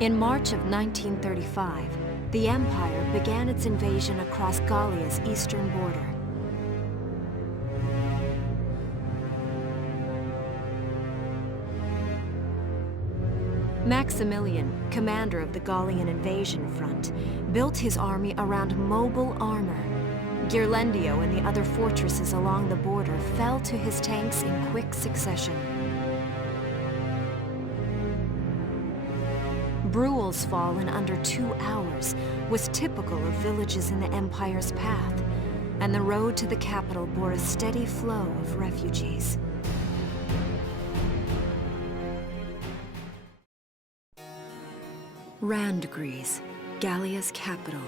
In March of 1935, the Empire began its invasion across Gallia's eastern border. Maximilian, commander of the Gallian invasion front, built his army around mobile armor. Ghirlandaio and the other fortresses along the border fell to his tanks in quick succession. Bruhl's fall in under 2 hours was typical of villages in the Empire's path, and the road to the capital bore a steady flow of refugees. Randgries, Gallia's capital,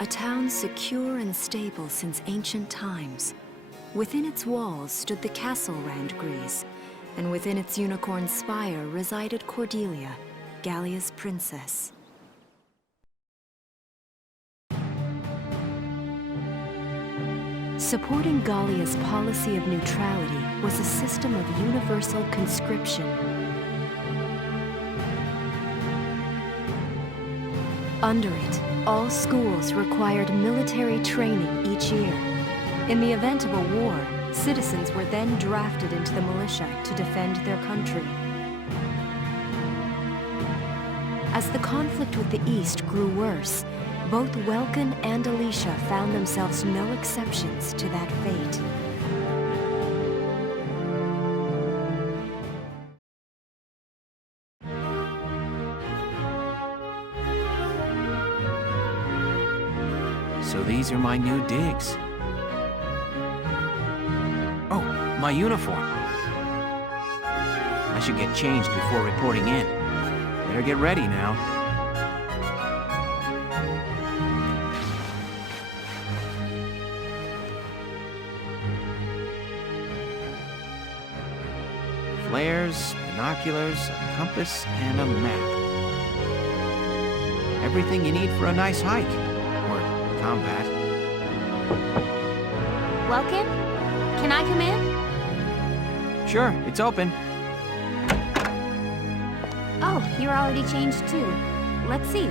a town secure and stable since ancient times. Within its walls stood the castle Randgries, and within its unicorn spire resided Cordelia, Gallia's princess. Supporting Gallia's policy of neutrality was a system of universal conscription. Under it, all schools required military training each year. In the event of a war, citizens were then drafted into the militia to defend their country. As the conflict with the East grew worse, both Welkin and Alicia found themselves no exceptions to that fate. So these are my new digs. Oh, my uniform. I should get changed before reporting in. Better get ready now. Flares, binoculars, a compass, and a map. Everything you need for a nice hike. Or combat. Welkin? Can I come in? Sure, it's open. Oh, you're already changed too. Let's see.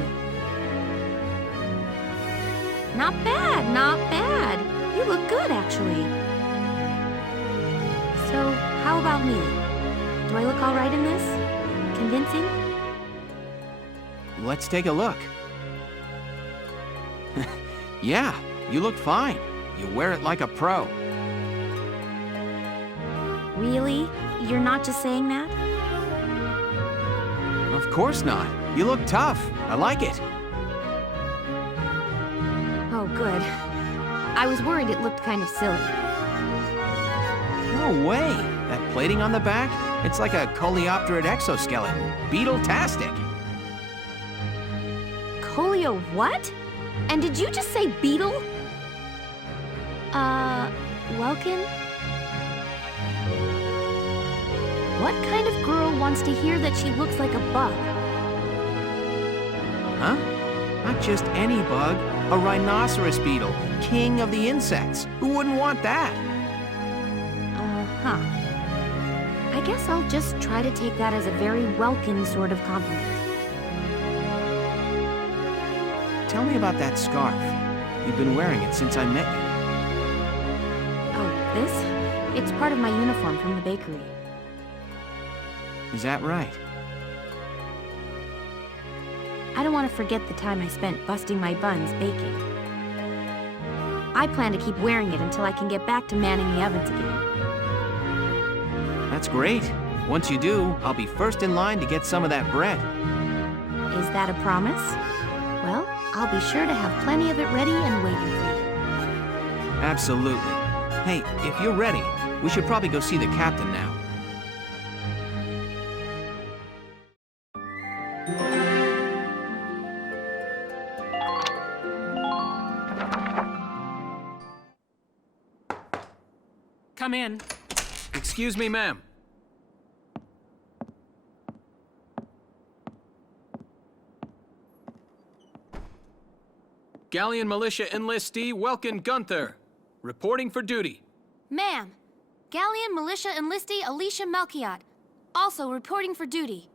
Not bad, not bad. You look good, actually. So, how about me? Do I look all right in this? Convincing? Let's take a look. Yeah, you look fine. You wear it like a pro. Really? You're not just saying that? Of course not. You look tough. I like it. Oh, good. I was worried it looked kind of silly. No way. That plating on the back? It's like a coleopterate exoskeleton. Beetle-tastic. Coleo what? And did you just say beetle? Welkin? What kind of girl wants to hear that she looks like a bug? Huh? Not just any bug. A rhinoceros beetle. King of the insects. Who wouldn't want that? Uh-huh. I guess I'll just try to take that as a very Welkin sort of compliment. Tell me about that scarf. You've been wearing it since I met you. Oh, this? It's part of my uniform from the bakery. Is that right? I don't want to forget the time I spent busting my buns baking. I plan to keep wearing it until I can get back to manning the ovens again. That's great. Once you do, I'll be first in line to get some of that bread. Is that a promise? Well, I'll be sure to have plenty of it ready and waiting for you. Absolutely. Hey, if you're ready, we should probably go see the captain now. Come in. Excuse me, ma'am. Gallian militia enlistee Welkin Gunther, reporting for duty. Ma'am, Gallian militia enlistee Alicia Melchiot, also reporting for duty.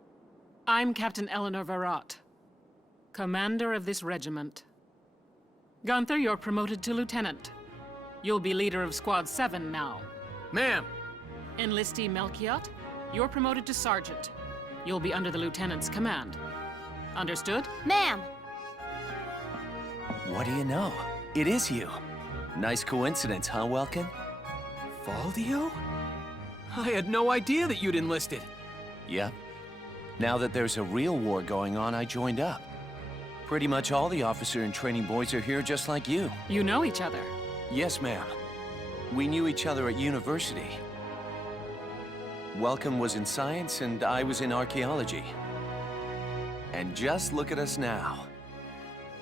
I'm Captain Eleanor Varrot, commander of this regiment. Gunther, you're promoted to lieutenant. You'll be leader of Squad 7 now. Ma'am! Enlistee Melchiot, you're promoted to sergeant. You'll be under the lieutenant's command. Understood? Ma'am! What do you know? It is you. Nice coincidence, huh, Welkin? Valdio? I had no idea that you'd enlisted. Yep. Now that there's a real war going on, I joined up. Pretty much all the officer and training boys are here just like you. You know each other. Yes, ma'am. We knew each other at university. Welcome was in science and I was in archaeology. And just look at us now.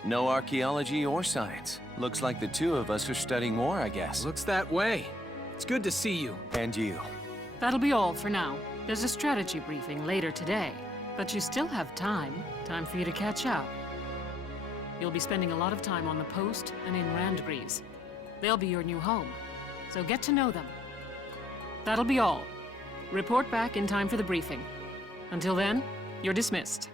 No archaeology or science. Looks like the two of us are studying war, I guess. Looks that way. It's good to see you. And you. That'll be all for now. There's a strategy briefing later today, but you still have time for you to catch up. You'll be spending a lot of time on the post and in Randgrees. They'll be your new home, so get to know them. That'll be all. Report back in time for the briefing. Until then, you're dismissed.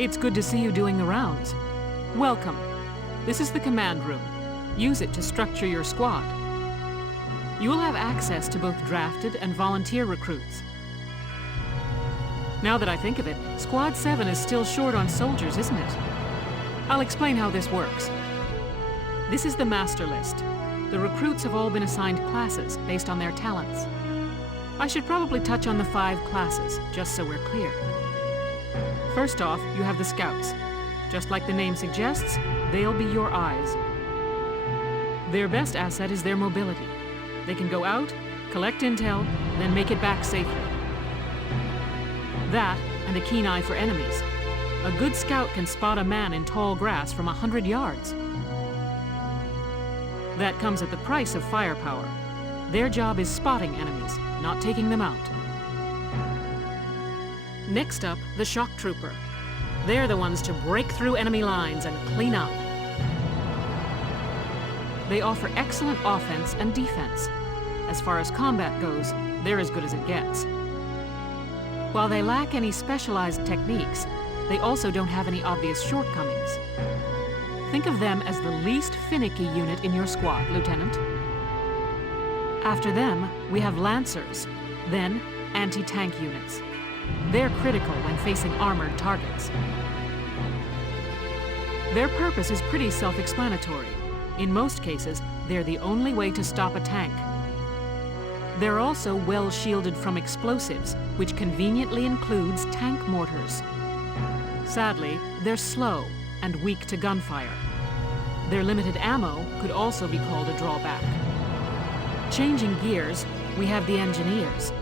It's good to see you doing the rounds. Welcome. This is the command room. Use it to structure your squad. You will have access to both drafted and volunteer recruits. Now that I think of it, Squad 7 is still short on soldiers, isn't it? I'll explain how this works. This is the master list. The recruits have all been assigned classes based on their talents. I should probably touch on the 5 classes, just so we're clear. First off, you have the scouts. Just like the name suggests, they'll be your eyes. Their best asset is their mobility. They can go out, collect intel, then make it back safely. That, and a keen eye for enemies. A good scout can spot a man in tall grass from 100 yards. That comes at the price of firepower. Their job is spotting enemies, not taking them out. Next up, the shock trooper. They're the ones to break through enemy lines and clean up. They offer excellent offense and defense. As far as combat goes, they're as good as it gets. While they lack any specialized techniques, they also don't have any obvious shortcomings. Think of them as the least finicky unit in your squad, Lieutenant. After them, we have Lancers, then anti-tank units. They're critical when facing armored targets. Their purpose is pretty self-explanatory. In most cases, they're the only way to stop a tank. They're also well shielded from explosives, which conveniently includes tank mortars. Sadly, they're slow and weak to gunfire. Their limited ammo could also be called a drawback. Changing gears, we have the Engineers.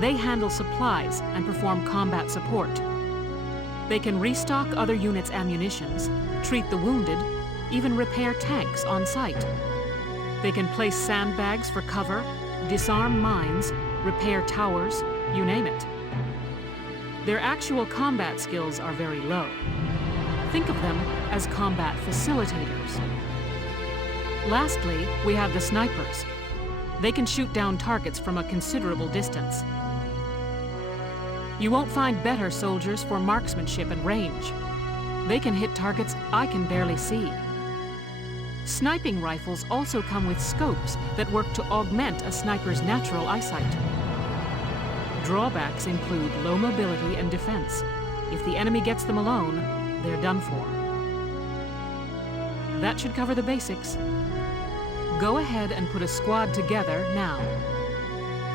They handle supplies and perform combat support. They can restock other units' ammunitions, treat the wounded, even repair tanks on site. They can place sandbags for cover, disarm mines, repair towers, you name it. Their actual combat skills are very low. Think of them as combat facilitators. Lastly, we have the Snipers. They can shoot down targets from a considerable distance. You won't find better soldiers for marksmanship and range. They can hit targets I can barely see. Sniping rifles also come with scopes that work to augment a sniper's natural eyesight. Drawbacks include low mobility and defense. If the enemy gets them alone, they're done for. That should cover the basics. Go ahead and put a squad together now.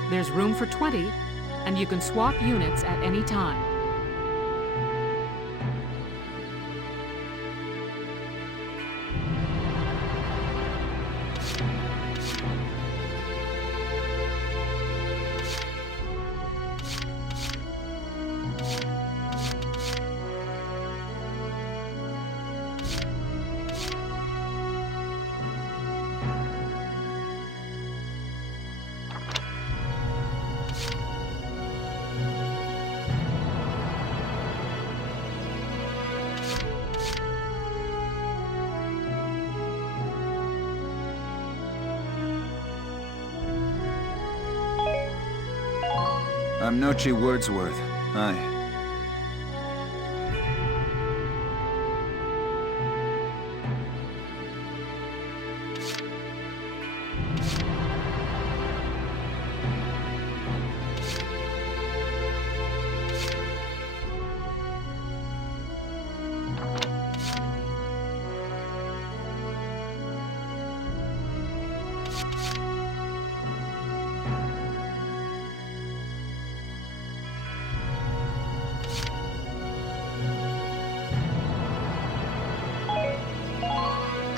There's room for 20, and you can swap units at any time. I'm Nochi Wordsworth. Hi.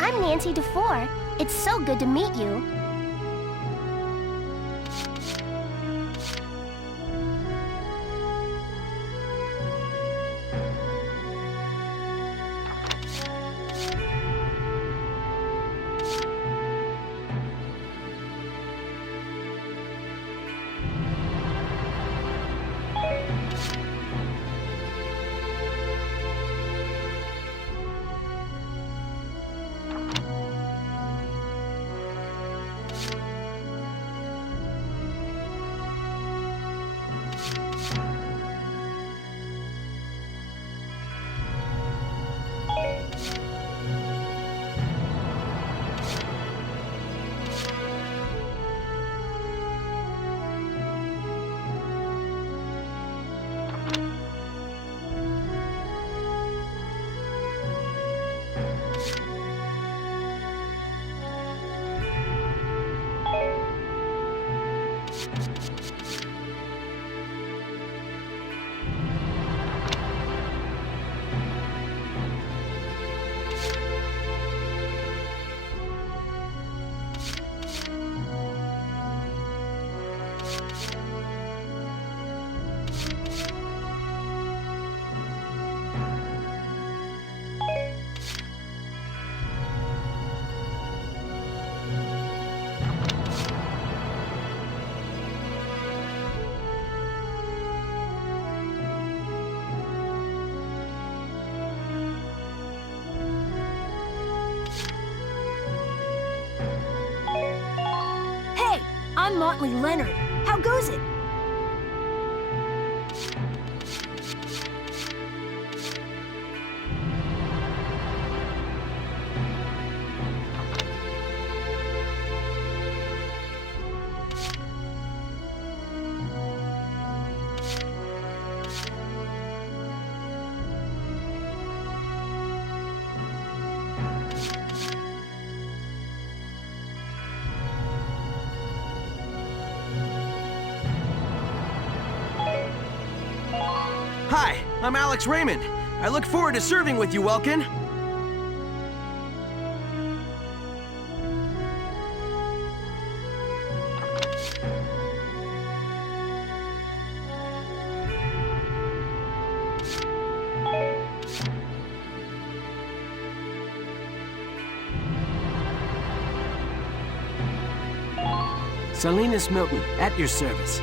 I'm Nancy DeFore. It's so good to meet you. I'm Motley Leonard. How goes it? Hi, I'm Alex Raymond. I look forward to serving with you, Welkin. Salinas Milton, at your service.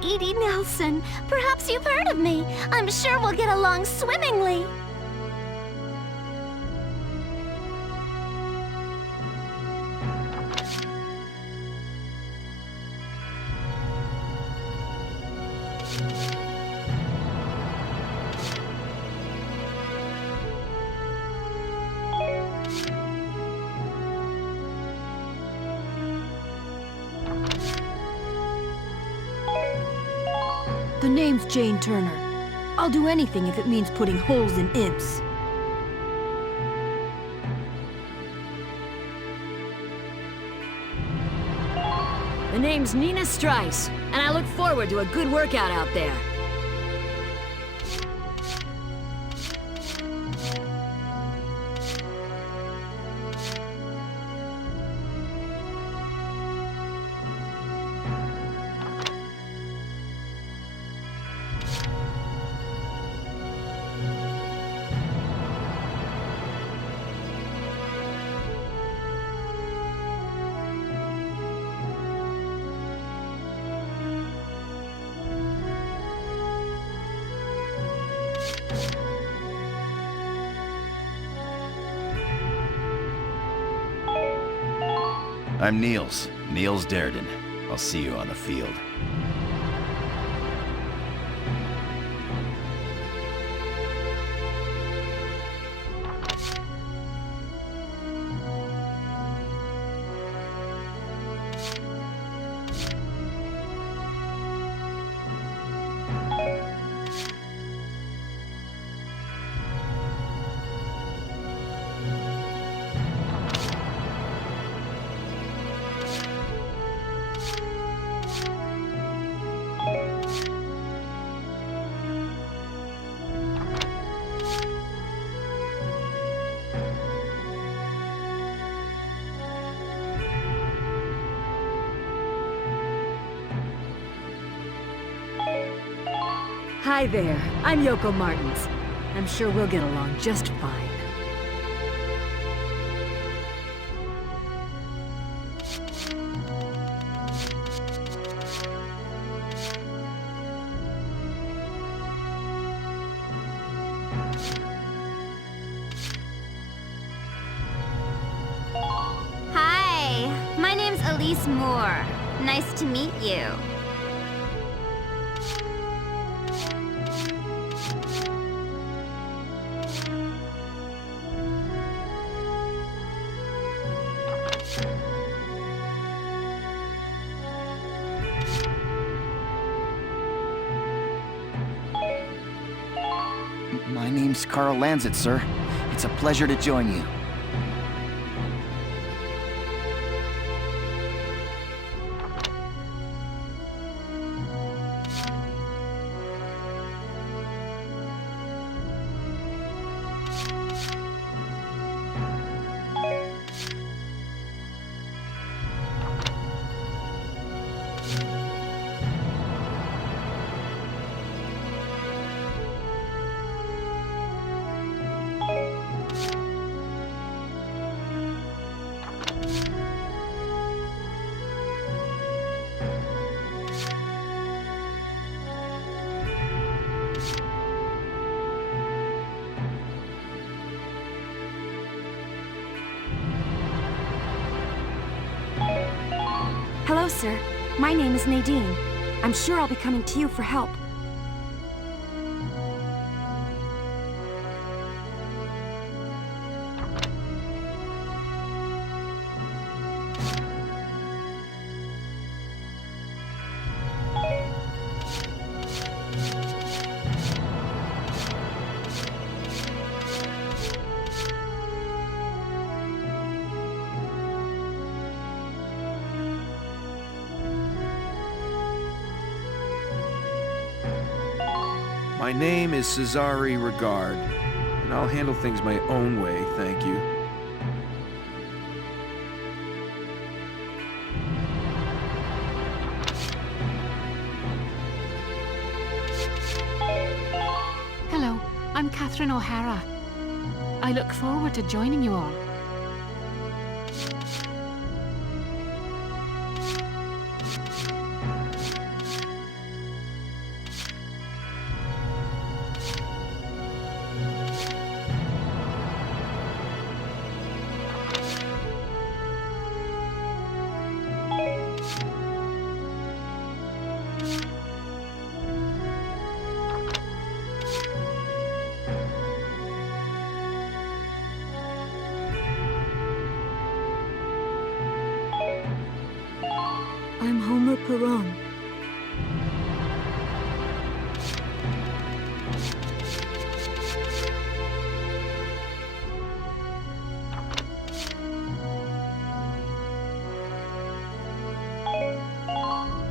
Edie Nelson. Perhaps you've heard of me. I'm sure we'll get along swimmingly. The name's Jane Turner. I'll do anything if it means putting holes in imps. The name's Nina Strice, and I look forward to a good workout out there. I'm Niels Darden. I'll see you on the field. Hi there, I'm Yoko Martins. I'm sure we'll get along just fine. Hi, my name's Elise Moore. Nice to meet you. My name's Carl Lanzett, sir. It's a pleasure to join you. Hello, sir. My name is Nadine. I'm sure I'll be coming to you for help. My name is Cesare Regard, and I'll handle things my own way, thank you. Hello, I'm Catherine O'Hara. I look forward to joining you all. I'm Homer Perron.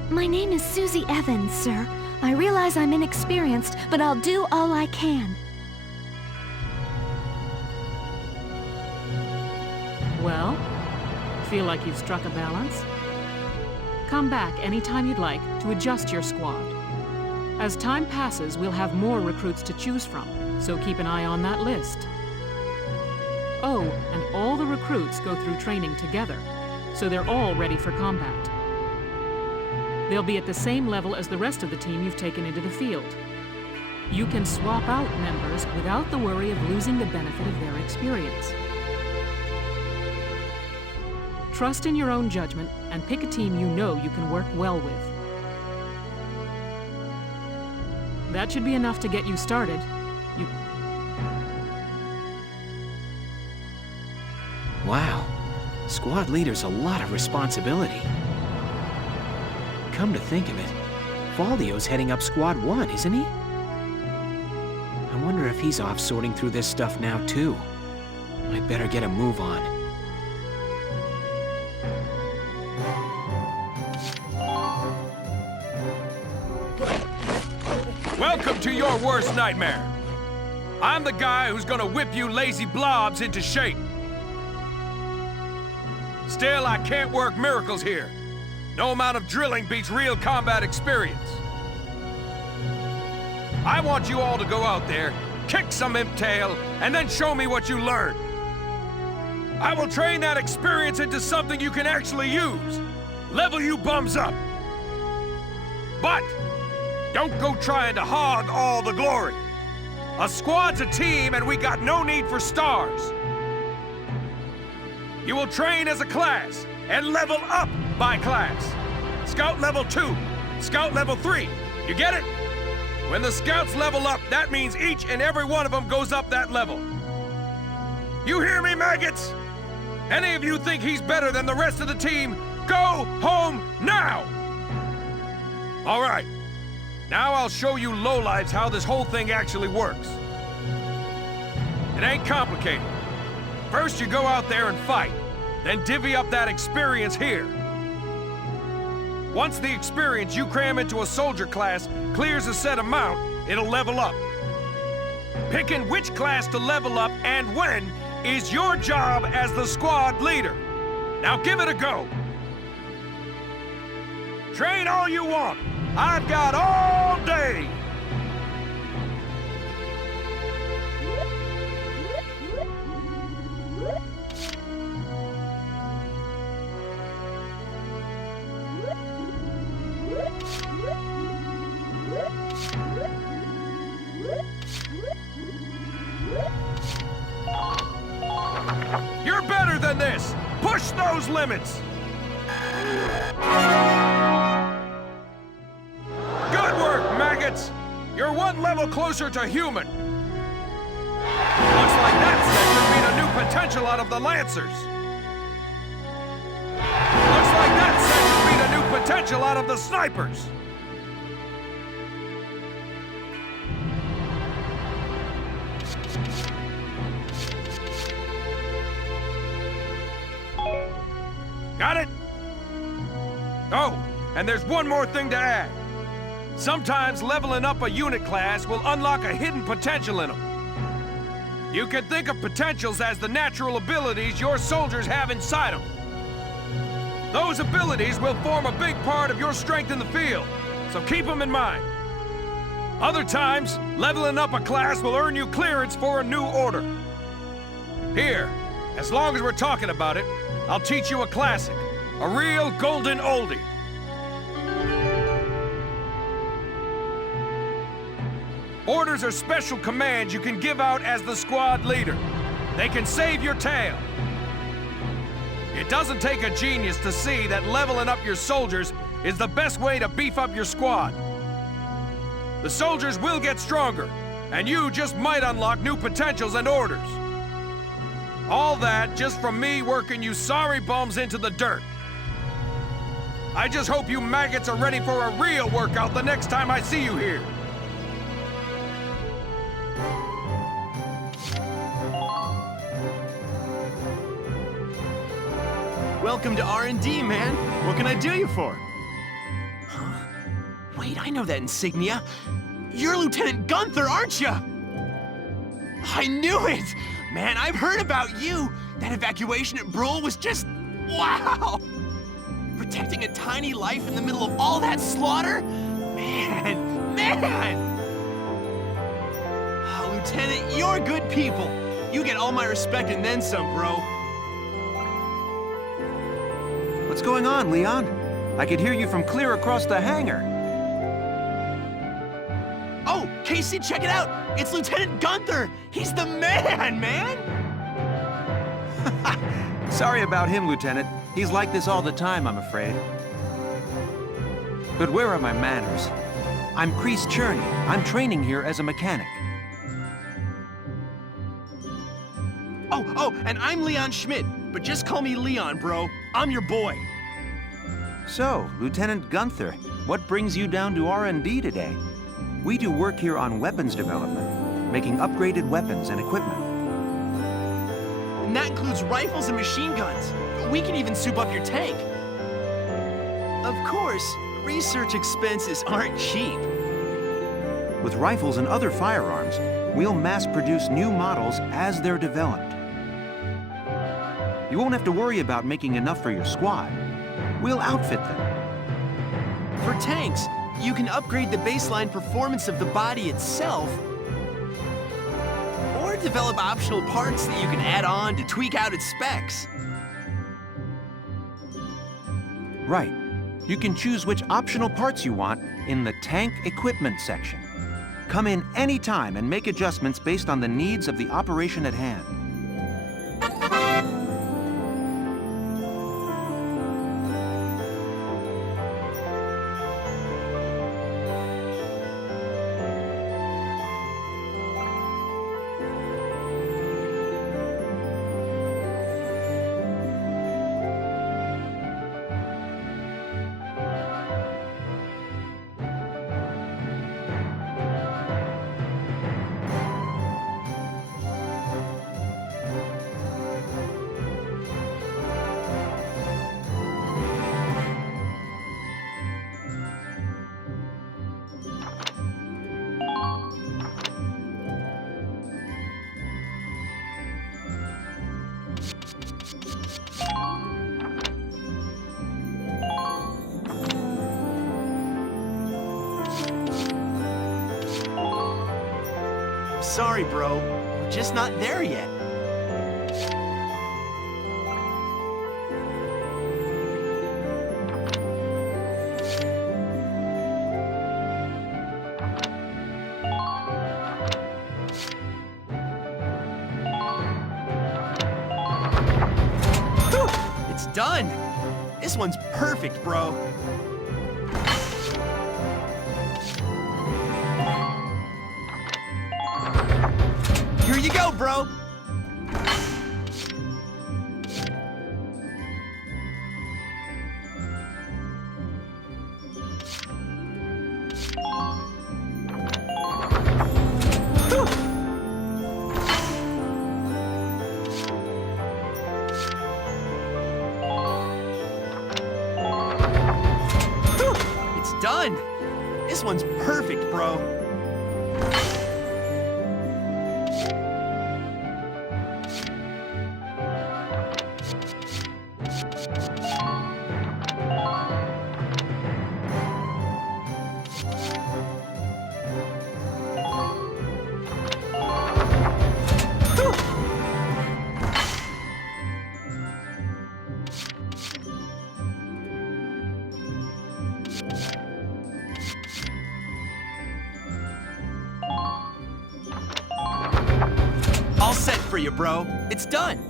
My name is Susie Evans, sir. I realize I'm inexperienced, but I'll do all I can. Well, feel like you've struck a balance? Come back anytime you'd like to adjust your squad. As time passes, we'll have more recruits to choose from, so keep an eye on that list. Oh, and all the recruits go through training together, so they're all ready for combat. They'll be at the same level as the rest of the team you've taken into the field. You can swap out members without the worry of losing the benefit of their experience. Trust in your own judgment and pick a team you know you can work well with. That should be enough to get you started. Wow, squad leader's a lot of responsibility. Come to think of it, Valdio's heading up Squad 1, isn't he? I wonder if he's off sorting through this stuff now, too. I'd better get a move on. Welcome to your worst nightmare. I'm the guy who's gonna whip you lazy blobs into shape. Still, I can't work miracles here. No amount of drilling beats real combat experience. I want you all to go out there, kick some imp tail, and then show me what you learned. I will train that experience into something you can actually use. Level you bums up. But don't go trying to hog all the glory. A squad's a team, and we got no need for stars. You will train as a class and level up by class. Scout level 2, Scout level 3. You get it? When the scouts level up, that means each and every one of them goes up that level. You hear me, maggots? Any of you think he's better than the rest of the team, go home now! All right. Now I'll show you lowlives how this whole thing actually works. It ain't complicated. First you go out there and fight, then divvy up that experience here. Once the experience you cram into a soldier class clears a set amount, it'll level up. Picking which class to level up and when is your job as the squad leader. Now give it a go. Train all you want. I've got all day! You're better than this! Push those limits! one level closer to human. Looks like that section beat a new potential out of the Lancers. Looks like that section beat a new potential out of the Snipers. Got it? Oh, and there's one more thing to add. Sometimes leveling up a unit class will unlock a hidden potential in them. You can think of potentials as the natural abilities your soldiers have inside them. Those abilities will form a big part of your strength in the field, so keep them in mind. Other times, leveling up a class will earn you clearance for a new order. Here, as long as we're talking about it, I'll teach you a classic, a real golden oldie. Orders are special commands you can give out as the squad leader. They can save your tail. It doesn't take a genius to see that leveling up your soldiers is the best way to beef up your squad. The soldiers will get stronger, and you just might unlock new potentials and orders. All that just from me working you sorry bums into the dirt. I just hope you maggots are ready for a real workout the next time I see you here. Welcome to R&D, man. What can I do you for? Huh? Wait, I know that insignia. You're Lieutenant Gunther, aren't you? I knew it! Man, I've heard about you. That evacuation at Brule was just... wow! Protecting a tiny life in the middle of all that slaughter? Man! Oh, Lieutenant, you're good people. You get all my respect and then some, bro. What's going on, Leon? I could hear you from clear across the hangar. Oh, Casey, check it out! It's Lieutenant Gunther! He's the man! Sorry about him, Lieutenant. He's like this all the time, I'm afraid. But where are my manners? I'm Kreese Cherney. I'm training here as a mechanic. Oh, and I'm Leon Schmidt, but just call me Leon, bro. I'm your boy. So, Lieutenant Gunther, what brings you down to R&D today? We do work here on weapons development, making upgraded weapons and equipment. And that includes rifles and machine guns. We can even soup up your tank. Of course, research expenses aren't cheap. With rifles and other firearms, we'll mass-produce new models as they're developed. You won't have to worry about making enough for your squad. We'll outfit them. For tanks, you can upgrade the baseline performance of the body itself, or develop optional parts that you can add on to tweak out its specs. Right. You can choose which optional parts you want in the tank equipment section. Come in any time and make adjustments based on the needs of the operation at hand. Sorry, bro. We're just not there yet. It's done! This one's perfect, bro. Here you go, bro! It's done! This one's perfect, bro. All set for you, bro. It's done.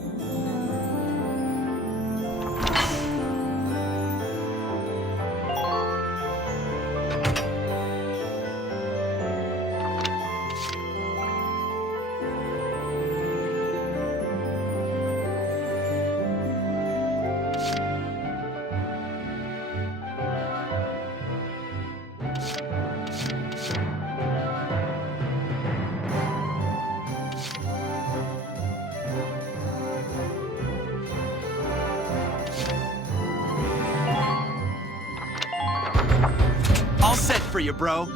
All set for you, bro.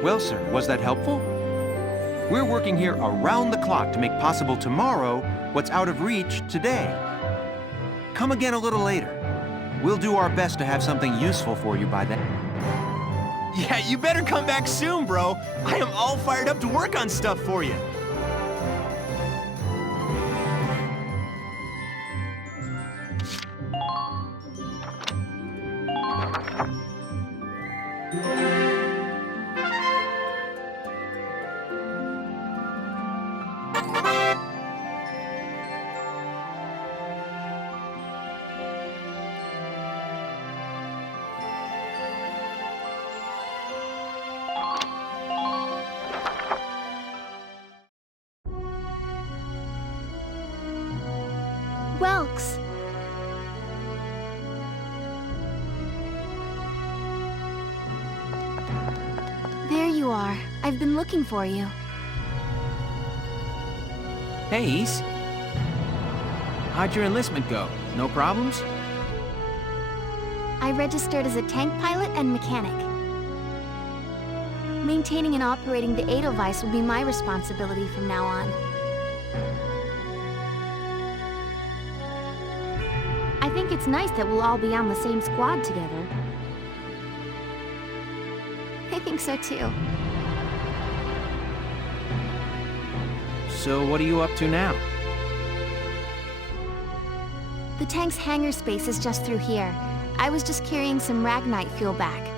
Well, sir, was that helpful? We're working here around the clock to make possible tomorrow what's out of reach today. Come again a little later. We'll do our best to have something useful for you by then. Yeah, you better come back soon, bro. I am all fired up to work on stuff for you. Welks! There you are. I've been looking for you. Hey, Ace. How'd your enlistment go? No problems? I registered as a tank pilot and mechanic. Maintaining and operating the Edelweiss will be my responsibility from now on. I think it's nice that we'll all be on the same squad together. I think so too. So what are you up to now? The tank's hangar space is just through here. I was just carrying some Ragnite fuel back.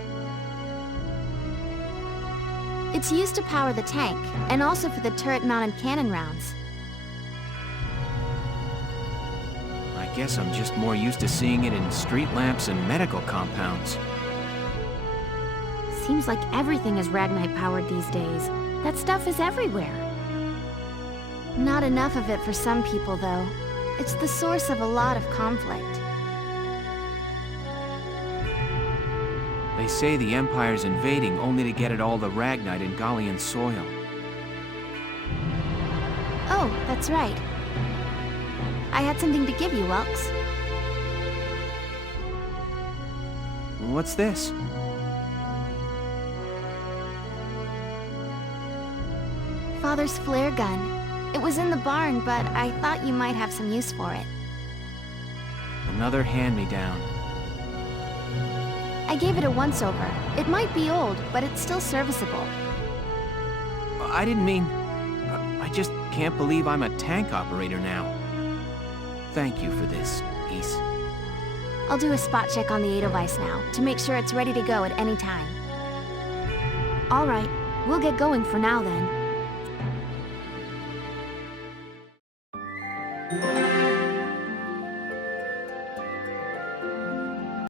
It's used to power the tank, and also for the turret-mounted cannon rounds. I guess I'm just more used to seeing it in street lamps and medical compounds. Seems like everything is Ragnite powered these days. That stuff is everywhere. Not enough of it for some people, though. It's the source of a lot of conflict. They say the Empire's invading only to get at all the Ragnite in Gallian soil. Oh, that's right. I had something to give you, Welks. What's this? Father's flare gun. It was in the barn, but I thought you might have some use for it. Another hand-me-down. I gave it a once-over. It might be old, but it's still serviceable. I didn't mean... I just can't believe I'm a tank operator now. Thank you for this, Ace. I'll do a spot check on the Edelweiss now, to make sure it's ready to go at any time. All right, we'll get going for now then.